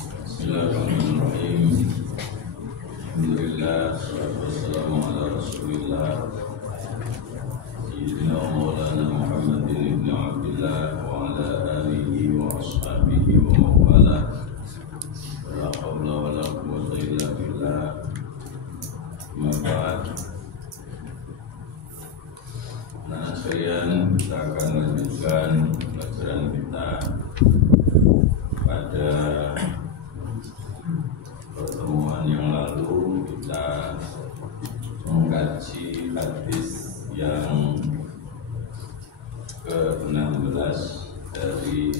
Bismillahirrahmanirrahim. Alhamdulillah, salatu wassalamu ala Rasulillah Sayyidina wa maulana Muhammadin ibn Abdillah wa ala alihi wa ashabihi wa mawala. La hawla wa la quwwata illa billah. Amma ba'd. Nah, sekalian, kita akan lanjutkan pelajaran kita pada pertemuan yang lalu. Kita mengkaji hadis yang ke-16 dari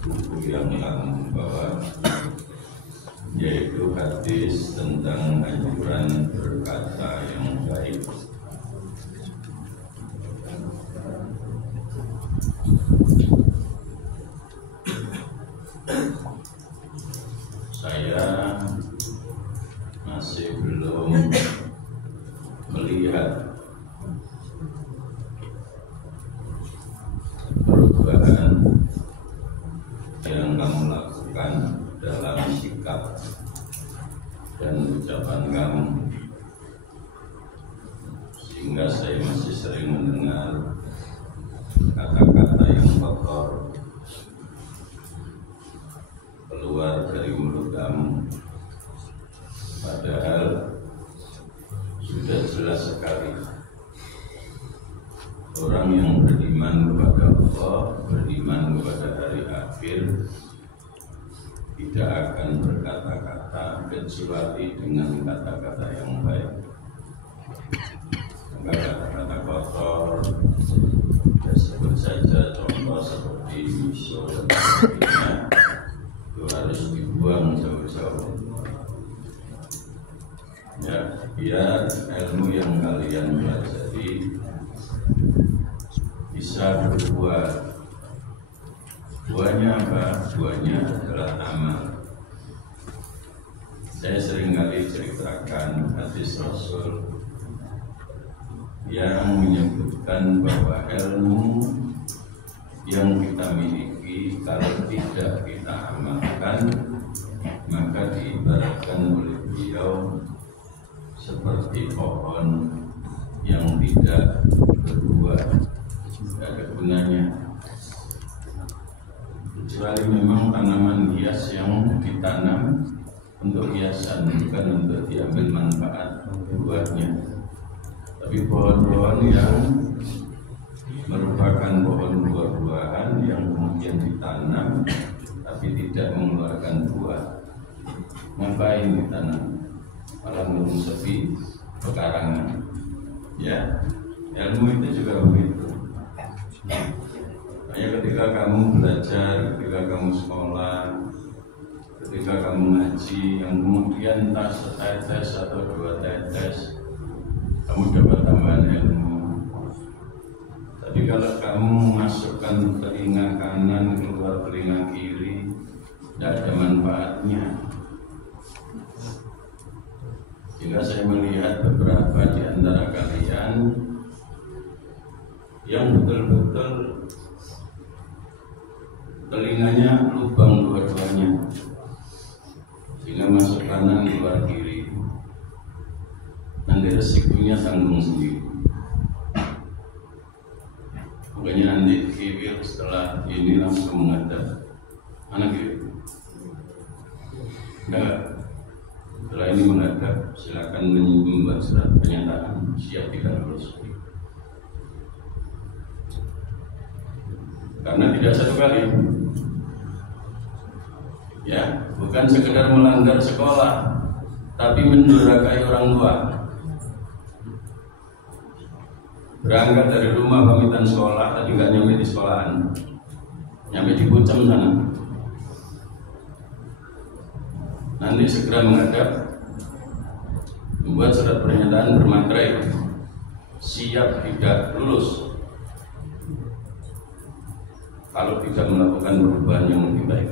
buku yang kamu bawa, yaitu hadis tentang anjuran berkata yang baik. Saya masih belum melihat perubahan yang kamu lakukan dalam sikap dan ucapan kamu, sehingga saya masih sering mendengar kata-kata yang kotor keluar dari mulut kamu, padahal sudah jelas sekali orang yang beriman kepada Allah, beriman kepada hari akhir, tidak akan berkata-kata kecuali dengan kata-kata yang baik. Maka kata-kata kotor, ya sebut saja contoh seperti miso dan sebagainya, itu harus dibuang jauh-jauh. Ya, biar ilmu yang kalian pelajari bisa berbuah. Buahnya apa? Buahnya adalah amal. Saya seringkali ceritakan hadis Rasul yang menyebutkan bahwa ilmu yang kita miliki kalau tidak kita amalkan, maka diibaratkan oleh beliau seperti pohon yang tidak berbuah, tidak ada gunanya, kecuali memang tanaman hias yang ditanam untuk hiasan, bukan untuk diambil manfaat buahnya. Tapi pohon-pohon yang merupakan pohon buah-buahan yang kemudian ditanam tapi tidak mengeluarkan buah, ngapain ditanam? Malah belum sepi pekarangan. Ya, ilmu itu juga begitu. Hanya ketika kamu belajar, ketika kamu sekolah, ketika kamu ngaji, yang kemudian entah setetes atau dua tetes, kamu dapat tambahan ilmu. Tapi kalau kamu masukkan telinga kanan keluar telinga kiri, tidak ada manfaatnya. Jika saya melihat beberapa di antara kalian yang betul-betul telinganya lubang dua-duanya, sehingga masuk kanan keluar kiri, nanti resikonya tanggung sendiri. Makanya nanti kiri setelah ini langsung menghadap mana kiri? Enggak. Setelah ini menghadap, silakan membuat surat pernyataan siap tidak lulus. Karena tidak satu kali, ya, bukan sekedar melanggar sekolah, tapi mendurhakai orang tua. Berangkat dari rumah pamitan sekolah, tadi nggak nyampe di sekolahan, nyampe di Pucem sana. Nanti segera menghadap, membuat surat pernyataan bermaterai siap tidak lulus kalau tidak melakukan perubahan yang lebih baik.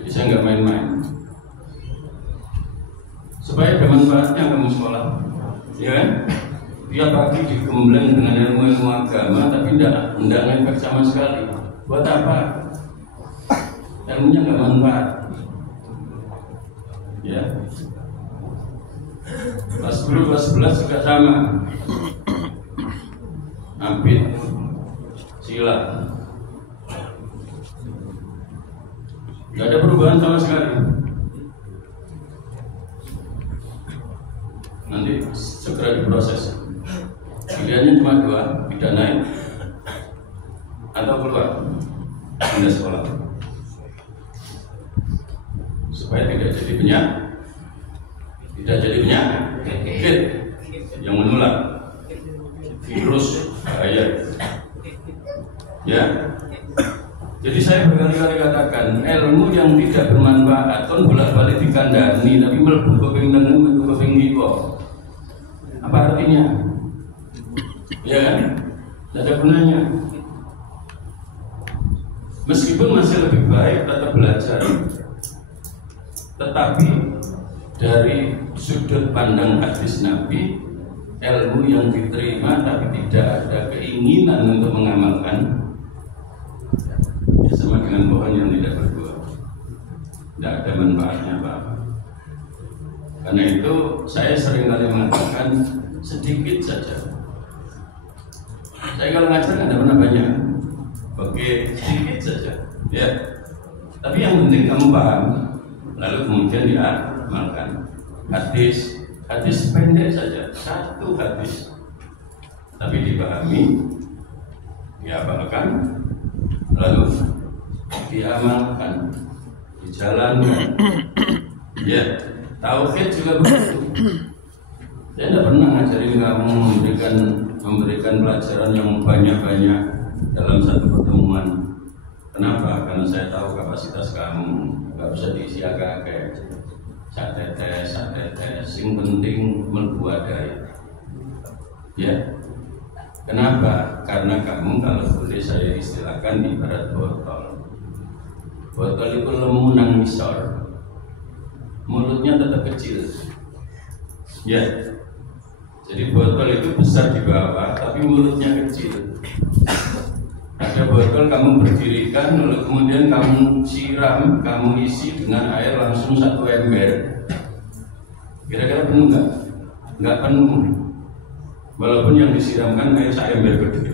Jadi saya nggak main-main, supaya ada manfaatnya kamu sekolah, ya kan? Dia pagi digembleng dengan ilmu agama, tapi tidak ngefek sama sekali. Buat apa? ilmunya nggak manfaat. Ya, kelas 10, kelas 11 juga sama. Abid, sila, nggak ada perubahan sama sekali. Nanti segera diproses. Pilihannya cuma dua, pidanain atau keluar dari sekolah, supaya tidak jadi penyakit yang menular, virus bahaya. Ya, jadi saya berkali-kali katakan ilmu yang tidak bermanfaat kan bolak-balik dikandani, tapi mlebu kuping tengen, mlebu kuping kiwa. Apa artinya? Ya kan? Tidak ada gunanya. Meskipun masih lebih baik tetap belajar, tetapi dari sudut pandang hadis Nabi, ilmu yang diterima tapi tidak ada keinginan untuk mengamalkan, ya sama dengan pohon yang tidak berbuah, tidak ada manfaatnya apa-apa. Karena itu saya sering kali mengatakan sedikit saja. Saya kalau ngajar nggak pernah banyak, oke, sedikit saja, ya. Tapi yang penting kamu paham, lalu kemudian diamalkan. Hadis pendek saja, satu hadis, tapi dipahami, diamalkan, lalu diamalkan, dijalankan. Ya, tauhid juga begitu. Saya tidak pernah ngajarin kamu memberikan pelajaran yang banyak-banyak dalam satu pertemuan. Kenapa? Karena saya tahu kapasitas kamu nggak bisa diisi agak-agak. Sak tetes. Yang penting membuadai. Ya. Kenapa? Karena kamu kalau boleh saya istilahkan ibarat botol. Botol itu lemu nang ngisor, mulutnya tetap kecil. Ya. Jadi botol itu besar di bawah, tapi mulutnya kecil. Ada botol kamu berdirikan, lalu kemudian kamu siram, kamu isi dengan air langsung satu ember. Kira-kira penuh nggak? Nggak penuh. Walaupun yang disiramkan air satu ember gede.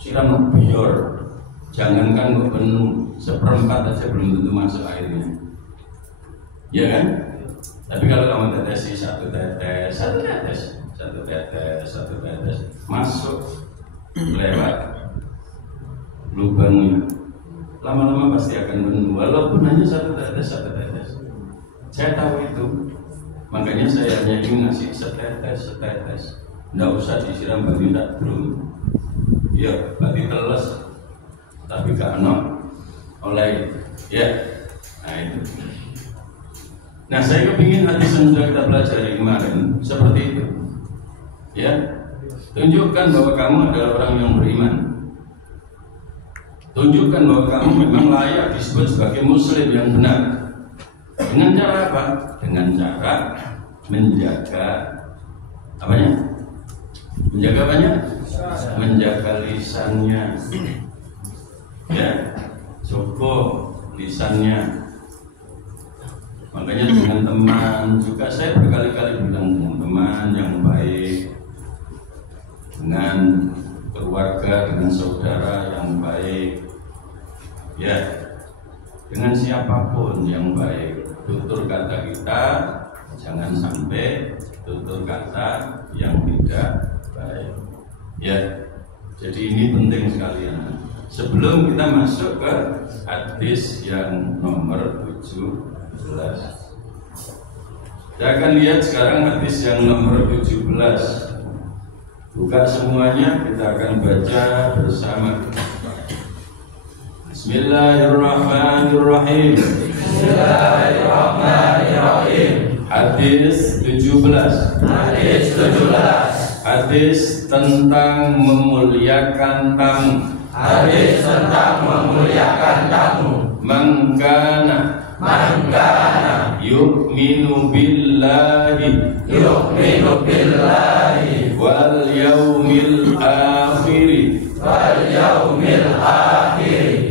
Siram bior, jangankan nggak penuh, seperempat aja belum tentu masuk airnya. Ya kan? Tapi kalau kamu tetesi satu tetes masuk lewat lubangnya, lama-lama pasti akan penuh, walaupun hanya satu tetes. Saya tahu itu, makanya saya hanya ingin ngasih setetes. Nggak usah disiram bagi tak belum, ya bagi teles, tapi gak oleh, ya. Nah itu. Nah saya kepingin hadis yang sudah kita pelajari kemarin seperti itu. Ya, tunjukkan bahwa kamu adalah orang yang beriman. Tunjukkan bahwa kamu memang layak disebut sebagai muslim yang benar. Dengan cara apa? Dengan cara menjaga apanya? Menjaga apanya? Menjaga lisannya. Ya, cukup lisannya. Makanya dengan teman juga saya berkali-kali bilang, dengan teman yang baik, dengan keluarga, dengan saudara yang baik, ya, dengan siapapun yang baik. Tutur kata kita jangan sampai tutur kata yang tidak baik. Ya, jadi ini penting sekali. Sebelum kita masuk ke hadis yang nomor 17, saya akan lihat sekarang hadis yang nomor 17. Buka semuanya, kita akan baca bersama. Bismillahirrahmanirrahim. Hadis 17. Hadis tentang memuliakan tamu. Mangkana yu'minu billahi wal yaumil akhir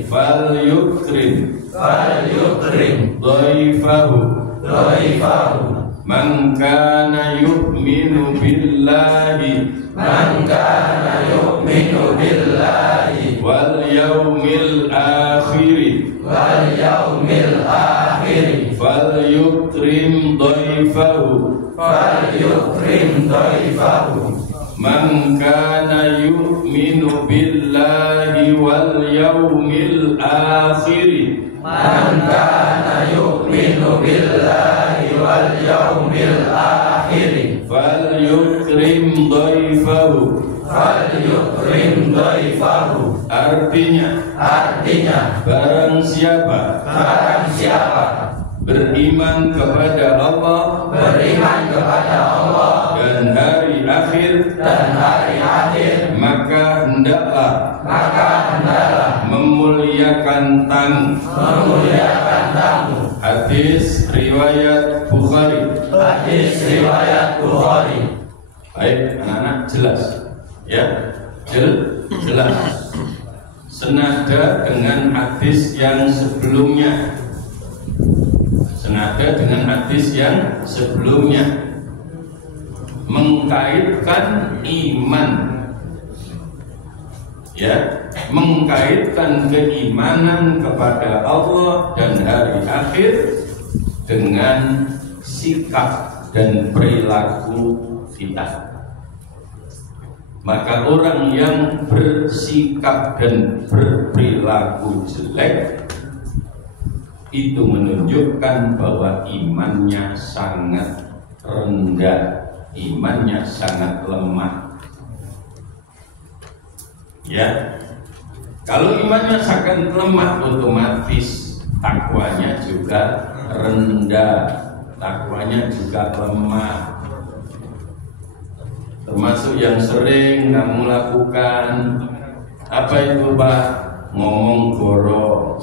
fal yukrim falyukrim dhaifahu man kana yu'minu billahi wal yaumil akhir falyukrim dhaifahu man kana yu'minu billahi wal yaumil akhir falyukrim dhaifahu. Artinya barang siapa beriman kepada Allah dan hari akhir maka hendaklah memuliakan tamu. Hadis riwayat Bukhari. Baik anak-anak, jelas ya, jelas senada dengan hadis yang sebelumnya, mengkaitkan iman, ya, mengkaitkan keimanan kepada Allah dan hari akhir dengan sikap dan perilaku kita. Maka orang yang bersikap dan berperilaku jelek itu menunjukkan bahwa imannya sangat rendah, imannya sangat lemah. Ya, kalau imannya sangat lemah, otomatis takwanya juga rendah, takwanya juga lemah. Termasuk yang sering kamu lakukan, apa itu Pak? Ngomong goro.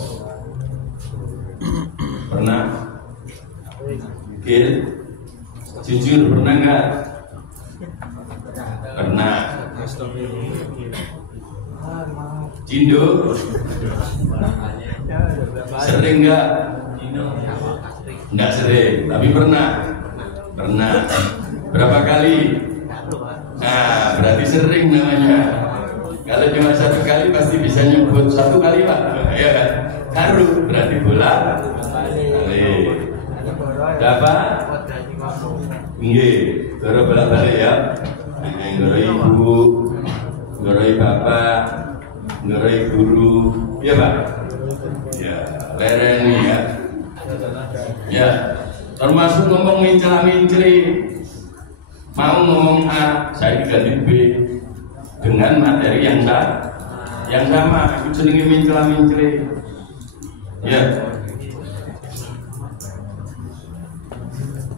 Pernah? Gil? Jujur pernah nggak? Pernah. Cindo? Sering nggak? Nggak sering, tapi pernah. Berapa kali? Nah, berarti sering namanya. Kalau cuma satu kali pasti bisa nyebut satu kali Pak, ya kan? Haru berarti bola. Dapat? Nggih, goro bolak-balik ya. Goro ibu, goro bapak, goro guru, ya Pak? Ya, lereni ya. Ya, termasuk ngomong mincela-minceli. Mau ngomong A, saya diganti B dengan materi yang sama, itu jenenge mincela-minceli. Ya.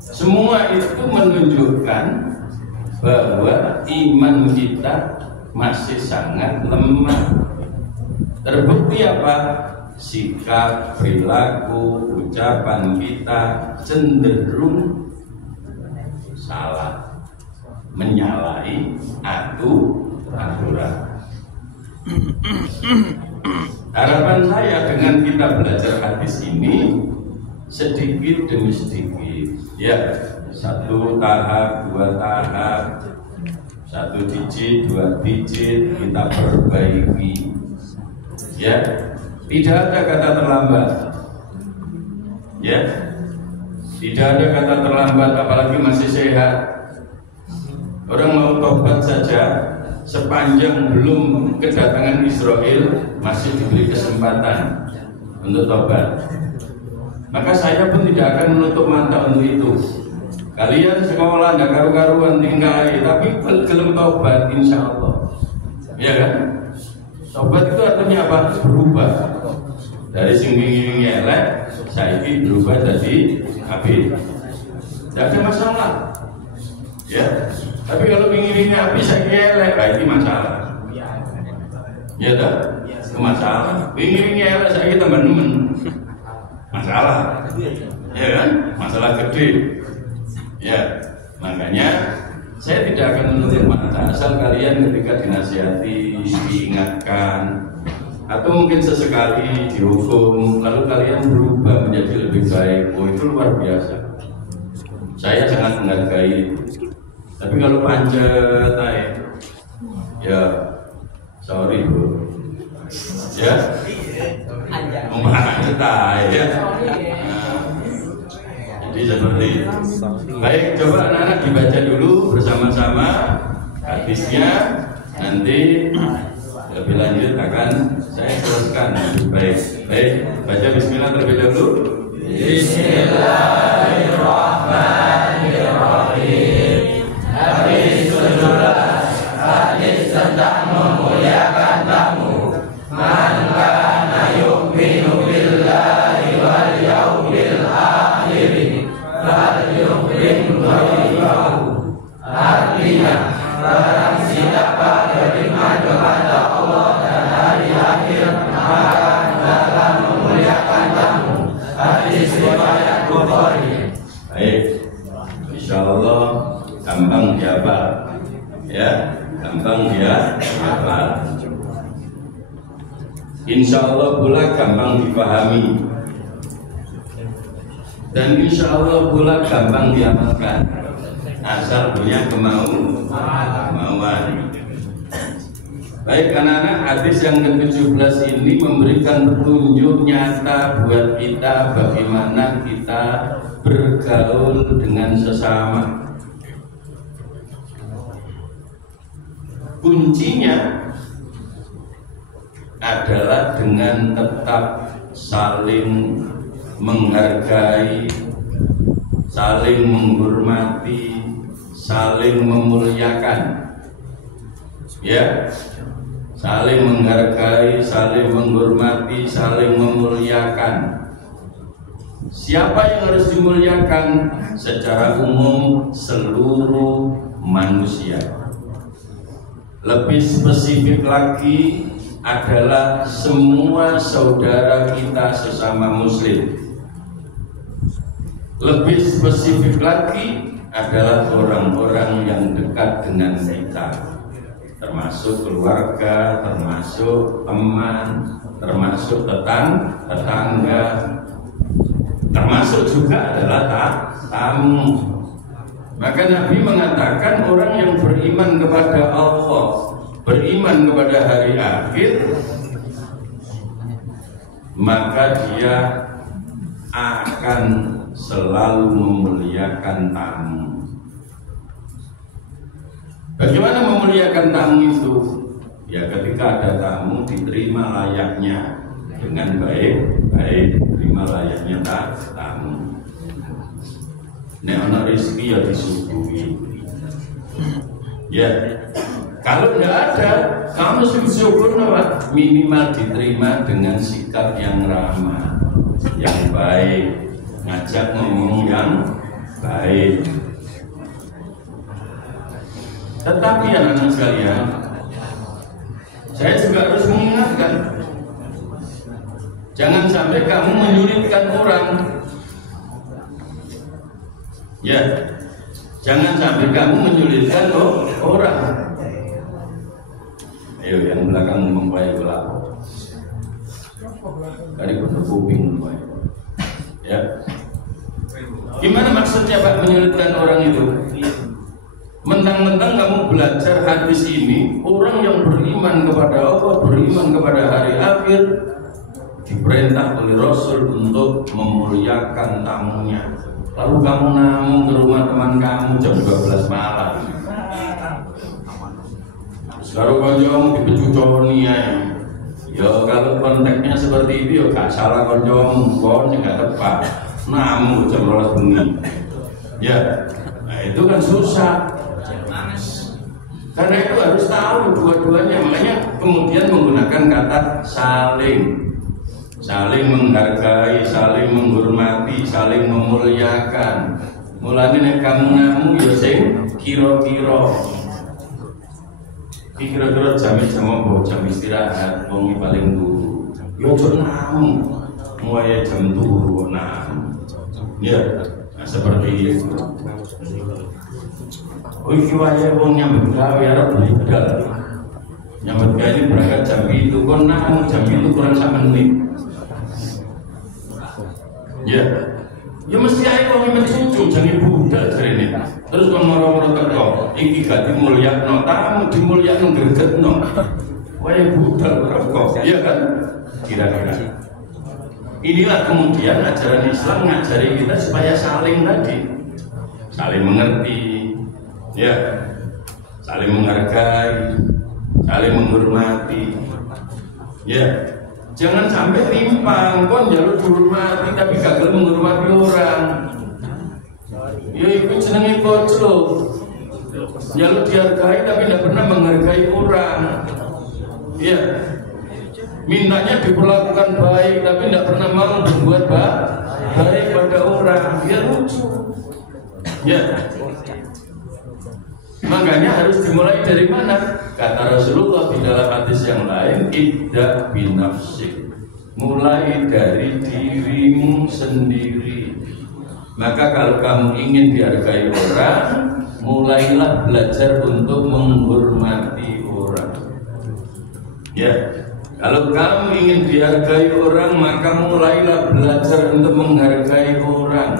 Semua itu menunjukkan bahwa iman kita masih sangat lemah. Terbukti apa? Sikap, perilaku, ucapan kita cenderung salah, menyalahi aturan. Harapan saya dengan kita belajar hadis ini sedikit demi sedikit, ya, satu tahap, dua tahap, satu digit, dua digit kita perbaiki, ya, tidak ada kata terlambat, ya, tidak ada kata terlambat apalagi masih sehat. Orang mau tobat saja sepanjang belum kedatangan Israel masih diberi kesempatan untuk tobat. Maka saya pun tidak akan menutup mata untuk itu. Kalian sekolah tidak karu-karuan tinggal, tapi belum tobat, insya Allah, ya kan? Tobat itu artinya apa? Berubah dari sing elek, saya ini berubah jadi api. Tidak ada masalah, ya. Tapi kalau ingin api saya elek, itu masalah. Ya tak? Itu masalah. Ingin elek saya teman-teman, masalah. Ya kan? Masalah gede. Ya, makanya saya tidak akan menutup mata asal kalian ketika dinasihati, diingatkan, atau mungkin sesekali dihukum lalu kalian berubah menjadi lebih baik, oh itu luar biasa. Saya sangat menghargai itu. Tapi kalau pancet ya sorry bro ya pancet ya. Jadi seperti itu. Baik, coba anak-anak dibaca dulu bersama-sama hadisnya, nanti lebih lanjut akan saya teruskan lebih baik. Baik, baca bismillah terlebih dahulu. Bismillahirrahmanirrahim. Hadis 17, hadis tentang memuliakan tamu. Man kana yu'minu billahi wal yawmil akhir falyukrim dhaifahu. Artinya, barang siapa beriman kepada Allah dan hari akhir, maka hendaklah memuliakan tamu. Hadis riwayat Bukhari. Baik, insyaallah gampang dihafal, ya, gampang dia hafal. Insyaallah pula gampang dipahami, dan insyaallah pula gampang diamalkan, asal punya kemauan. Baik anak-anak, hadis yang ke-17 ini memberikan petunjuk nyata buat kita bagaimana kita bergaul dengan sesama. Kuncinya adalah dengan tetap saling menghargai, saling menghormati, saling memuliakan, ya, saling menghargai, saling menghormati, saling memuliakan. Siapa yang harus dimuliakan? Secara umum seluruh manusia. Lebih spesifik lagi adalah semua saudara kita sesama muslim. Lebih spesifik lagi adalah orang-orang yang dekat dengan kita, termasuk keluarga, termasuk teman, termasuk tetangga, termasuk juga adalah tamu. Maka Nabi mengatakan orang yang beriman kepada Allah, beriman kepada hari akhir, maka dia akan selalu memuliakan tamu. Bagaimana memuliakan tamu itu? Ya ketika ada tamu diterima layaknya dengan baik-baik, terima layaknya tamu. Nek ana rezeki ya disuguhi. Ya. Kalau tidak ada, kamu syukur apa? Minimal diterima dengan sikap yang ramah, yang baik, ngajak ngomong yang baik. Tetapi anak-anak sekalian, saya juga harus mengingatkan, jangan sampai kamu menyulitkan orang. Ya, jangan sampai kamu menyulitkan orang. Ayo yang belakang membayar belakang. Dari kuping membayar. Ya. Gimana maksudnya Pak menyulitkan orang itu? Mentang-mentang kamu belajar hadis ini, orang yang beriman kepada Allah, beriman kepada hari akhir, diperintah oleh Rasul untuk memuliakan tamunya. Lalu kamu namu ke rumah teman kamu jam 12 malam. Sekarang konjong dipecuconi ya. Ya kalau konteksnya seperti itu ya gak salah konjong, konjong gak tepat. Namu jam 12 bengi. Ya, nah itu kan susah. Karena itu harus tahu dua-duanya. Makanya kemudian menggunakan kata saling. Saling menghargai, saling menghormati, saling memuliakan. Mulane nek kamu namu ya sing kira-kira. Kira-kira jam jam istirahat wong paling turu. Ya aja namu. Mulai jam turu namu. Ya, nah, seperti itu. Oh iki wae wong nyambut gawe arep budal. Nyambut gawe ini berangkat jam itu, kon nang jam itu kurang 1 menit. Ya, ya mesti ae wong mencucu jangan budal jarene. Terus kon moro-moro teko, iki gak dimulyakno, tamu dimulyakno gregetno. Wae budal kok, iya kan? Kira-kira. Inilah kemudian ajaran Islam ngajari kita supaya saling tadi, saling mengerti, ya, saling menghargai, saling menghormati, ya. Jangan sampai timpang, kon jalur dihormati tapi gagal menghormati orang. Ya itu jenenge kocok. Jalur dihargai tapi tidak pernah menghargai orang. Ya. Mintanya diperlakukan baik tapi tidak pernah mau berbuat baik pada orang. Ya lucu. Ya. Makanya harus dimulai dari mana? Kata Rasulullah di dalam hadis yang lain, ibda binafsik, mulai dari dirimu sendiri. Maka kalau kamu ingin dihargai orang, mulailah belajar untuk menghormati orang. Ya, kalau kamu ingin dihargai orang, maka mulailah belajar untuk menghargai orang.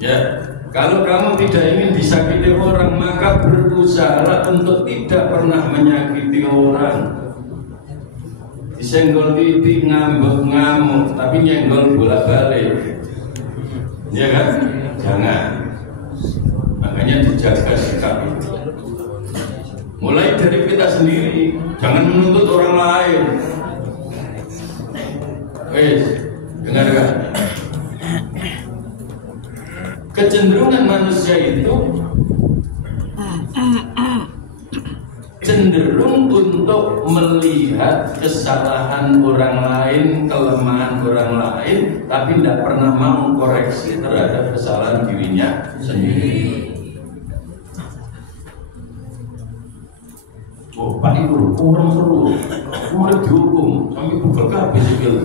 Ya. Kalau kamu tidak ingin disakiti orang, maka berusahalah untuk tidak pernah menyakiti orang. Disenggol pipi, ngambek, ngamuk, tapi nyenggol bolak-balik. Ya kan? Jangan. Makanya dijaga sikap itu. Mulai dari kita sendiri, jangan menuntut orang lain. Wes, dengarkan. Kecenderungan manusia itu cenderung untuk melihat kesalahan orang lain, kelemahan orang lain, tapi tidak pernah mau koreksi terhadap kesalahan dirinya sendiri. Oh, Pak Ibu, orang seru, mau dihukum, kami buka kabeh sikil.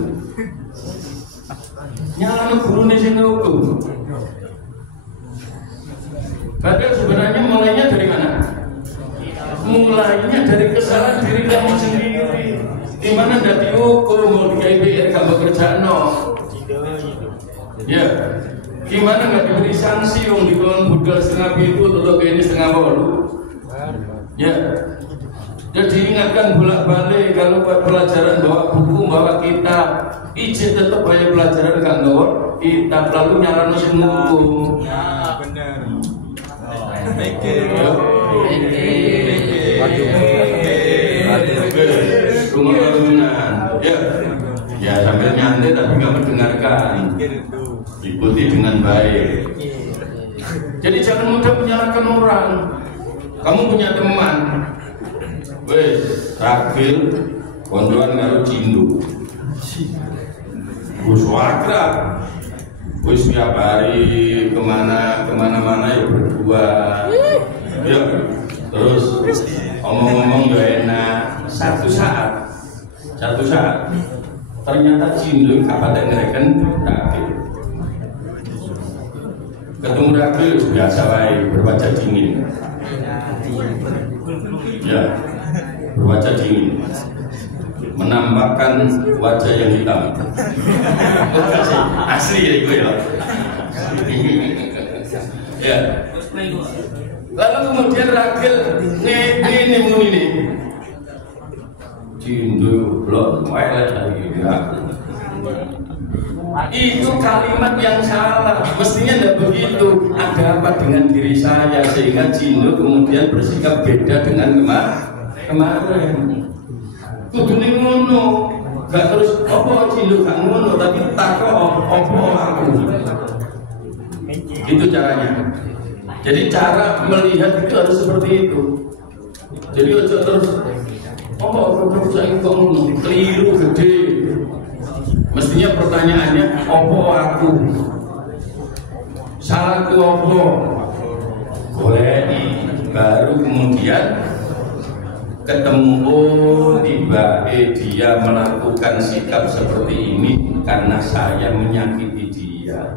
Nyala guru nih sing hukum. Padahal sebenarnya mulainya dari mana? Mulainya dari kesalahan diri kamu sendiri. Di mana tidak dihukum, mau di KPR kamu bekerja no. Ya, gimana nggak diberi sanksi yang di kolom budal setengah itu atau ini setengah bolu? Ya, jadi ingatkan bolak-balik kalau buat pelajaran bawa buku, bawa kitab, izin tetap banyak pelajaran kan bawa kitab lalu nyarano sing hukum. Ya, benar. Ya sambil nyantai tapi nggak mendengarkan. Ikuti dengan baik. Jadi jangan mudah menyalahkan orang. Kamu punya teman, wes ragil, kondoan karo cindu, buswakra. Wis tiap hari kemana-mana ya berdua, ya terus omong-omong gak enak. Satu saat ternyata cindu kapan ngereken Ragil. Ketemu Ragil biasa baik, berwajah dingin, ya berwajah dingin, menampakkan wajah yang hitam. Asli ya gue ya. Ya. Lalu kemudian Ragil ini muni. Cindu blok melet lagi ya. Itu kalimat yang salah. Mestinya tidak begitu. Ada apa dengan diri saya sehingga Cindu kemudian bersikap beda dengan kemarin. Kudune ngono, gak terus opo Cindu gak ngono, tapi takok opo aku. Itu caranya. Jadi cara melihat itu harus seperti itu. Jadi ojo terus opo saya kok ngono, keliru gede. Mestinya pertanyaannya opo aku, salahku opo, goleki, baru kemudian ketemu, oh tiba-tiba dia melakukan sikap seperti ini karena saya menyakiti dia.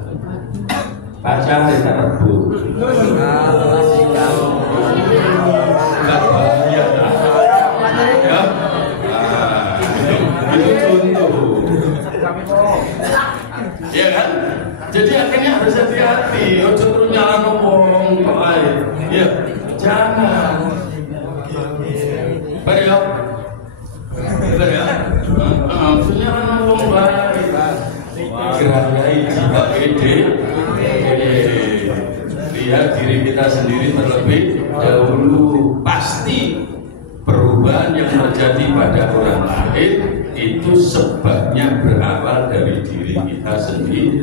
Baca Rebu. Enggak bahaya. Ya kan? Jadi akhirnya harus hati-hati. Ojo terus nyala ngomong baik. Ya, jangan. Baik ya. Baik ya. Maksudnya ngomong baik. Gerai jika ide. Lihat diri kita sendiri terlebih dahulu. Pasti perubahan yang terjadi pada orang lain itu sebabnya berawal dari diri kita sendiri.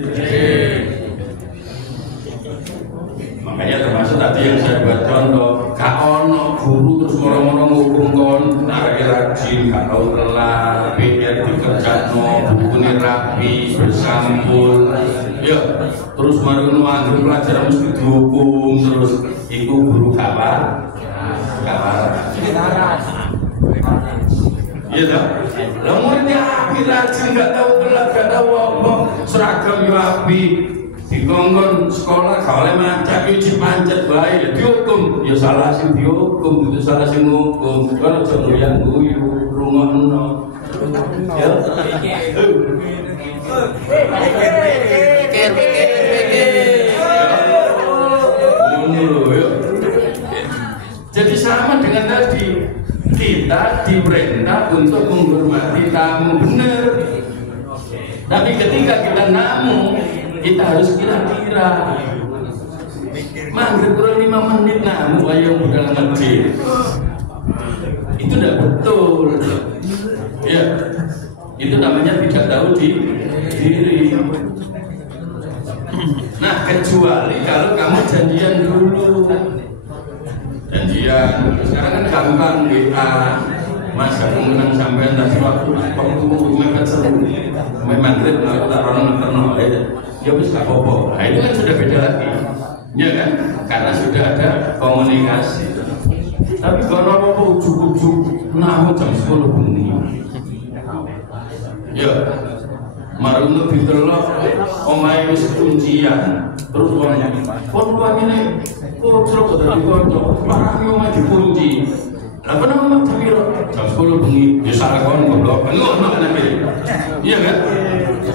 Makanya termasuk tadi yang saya buat contoh, gak ono guru terus moro-moro ngukum kon arek rajin, gak tau telat, pikir dikerjakno, bukune rapi, bersampul. Ya, terus mari ngono pelajaran mesti dihukum terus iku guru kalah. Iya tak? Lah muridnya api rajin, gak tahu telat, gak tahu apa, seragam yo api, dikongkon sekolah gak oleh macet, yo dipancet bae, ya dihukum, ya salah sing dihukum, itu salah sing ngukum, kalau jangan yang guyu, rumahno, ya. Jadi sama dengan tadi, kita diperintah untuk menghormati tamu, benar. Tapi ketika kita namu, kita harus kira-kira. Maghrib kurang 5 menit namu, ayo budal masjid. Itu tidak betul. Ya, itu namanya tidak tahu diri. Nah, kecuali kalau kamu janjian dulu. Janjian, sekarang kan gampang WA. Mas, aku menang sampai tadi waktu mepet seru. Maghrib, aku tak orang nonton aja. Ya wis gak apa-apa. Nah, itu kan sudah beda lagi. Ya kan? Karena sudah ada komunikasi. Tapi kalau apa-apa ujuk-ujuk, namun jam 10 bengi. Ya, marunut ditelok, omahe wis kuncian. Terus orangnya, kok luangine kocok dari kocok, parah omahe dikunci. Lah apa namanya jam 10 bengi, ya salah kon goblok. Ngono kan iki. Iya kan?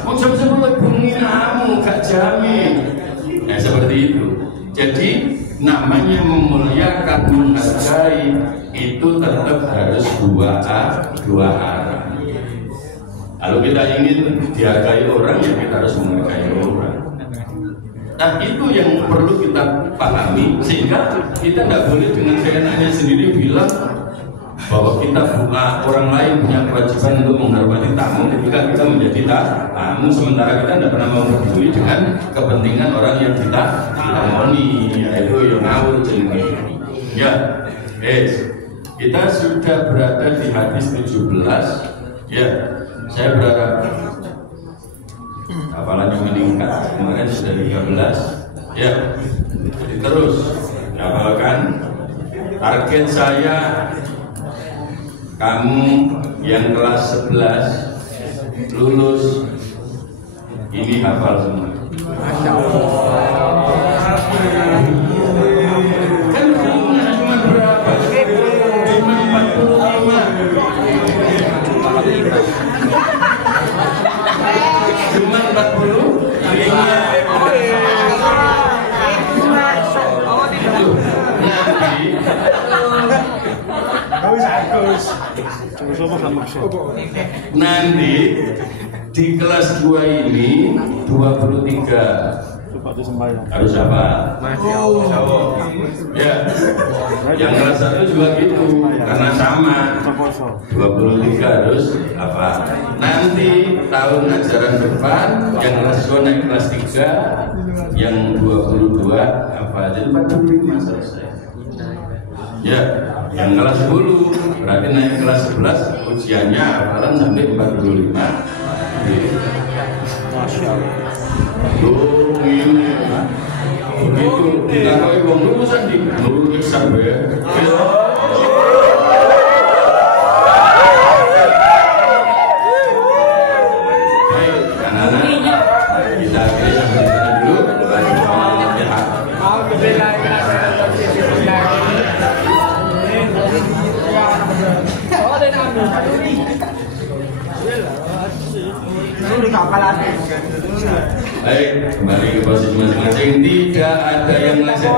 Mau jam 10 bengi namu gak jamin. Ya seperti itu. Jadi namanya memuliakan, menghargai itu tetap harus dua arah. Kalau kita ingin dihargai orang, ya kita harus menghargai orang. Nah itu yang perlu kita pahami, sehingga kita tidak boleh dengan seenaknya sendiri bilang bahwa kita orang lain punya kewajiban untuk menghormati tamu ketika kita menjadi tamu, sementara kita tidak pernah mau peduli dengan kepentingan orang yang kita temoni, yaitu yang ngawur jenenge. Ya, kita sudah berada di hadis 17. Ya, saya berharap hafalannya meningkat, kemarin sudah 13. Ya, jadi terus hafalkan. Target saya kamu yang kelas 11 lulus ini hafal semua. Masya Allah. Kan cuma berapa? Cuma 45. Cuma 45. Nanti di kelas 2 ini 23 harus apa? Ya, yang kelas 1 juga gitu karena sama 23 harus apa? Nanti tahun ajaran depan yang kelas 2 naik kelas 3, yang 22 apa? Jadi 45 selesai. Ya, yang kelas 10 berarti naik kelas 11 ujiannya hafalan sampai 45. Masya Allah. Loh, ini begitu kita kau ibu lulusan di lulus sampai Baik, kembali ke posisi masing-masing. Tidak ada yang meleset.